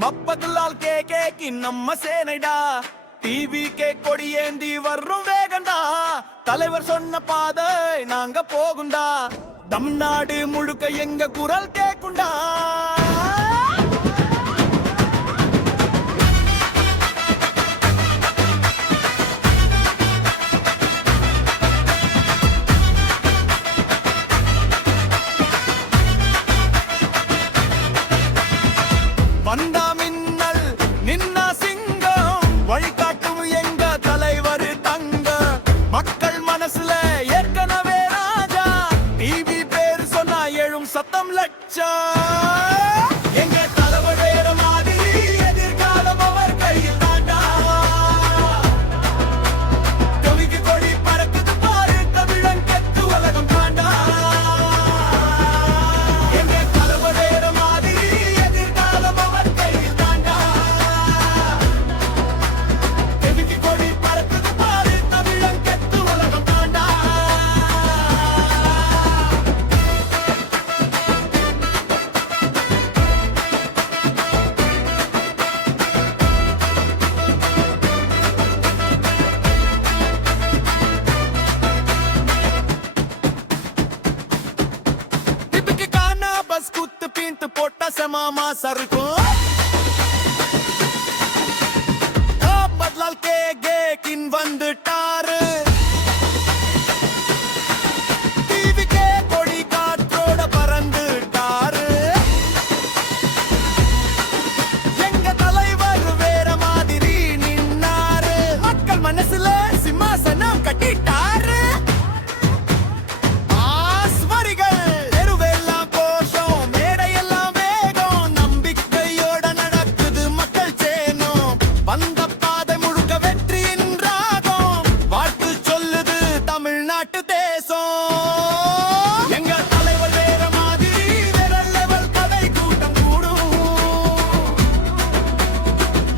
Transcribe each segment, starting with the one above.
மப்பதுலால் K நம்ம சேனைடா. TV K கொடியேந்தி வர்றோம் வேகண்டா. தலைவர் சொன்ன பாதை நாங்க போகுண்டா. தமிழ்நாடு முழுக்க எங்க குரல் கேக்குண்டா. வந்தா மின்னல் நின்னா சிங்கம், வழிகாட்டும் எங்க தலைவர் தங்க. மக்கள் மனசுல ஏற்கனவே ராஜா. டிவி பேரு சொன்னா எழும் சத்தம் லட்சம். எங்க தலைவர் வேற மாதிரி, எதிர்காலம் அவர் கையில் தாண்டா. கவிக்கு கொடி பறக்குது பாரு, தமிழன் கெத்து உலகம் தாண்டா. எங்க தலைவர் வேற மாதிரி, எதிர்காலம் அவர் கையில் தாண்டா. கவிக்கு கொடி பறக்குது பாரு, தமிழன் கெத்து உலகம் தாண்டா. டிபிக்கு கானா பஸ் குத்து பீந்து போட்டா செமாமா சருக்கும். பத்லால் கே கின் வந்துட்டாரு. டிவி கே கொடி காற்றோட பறந்துட்டாரு. எங்க தலைவர் வேற மாதிரி நின்னாரு. மக்கள் மனசுல சிம்மாசனம் கட்டிட்டாரு. ஆஸ்வரிகள் தெருவெல்லாம் கோஷம், மேடையெல்லாம் வேகம். நம்பிக்கையோட நடக்குது மக்கள் சேனம். வந்த பாதை முழுக்க வெற்றியின் ராகம். வாழ்த்து சொல்லுது தமிழ்நாட்டு தேசம். எங்க தலைவர் வேற மாதிரி, வேற லெவல் கதை கூட்டம் கூடும்.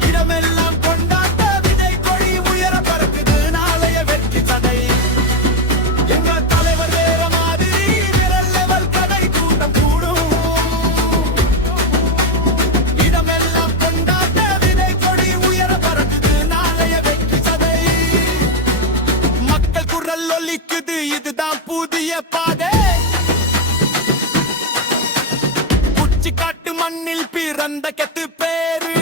இடமெல்லாம் கொண்டாட்ட விதை கொடி உயர பறக்குது நாளைய வெற்றி சதை. எங்க தலைவர் வேற மாதிரி, வேற லெவல் கதை கூட்டம் கூடும். இடமெல்லாம் கொண்டாட்ட விதை கொடி உயர பறக்குது நாளைய வெற்றி சதை. மக்கள் குரல் ஒலிக்குது, இதுதான் புதிய பாதை. உச்சி காட்டு மண்ணில் பிறந்த கெத்து பேரு.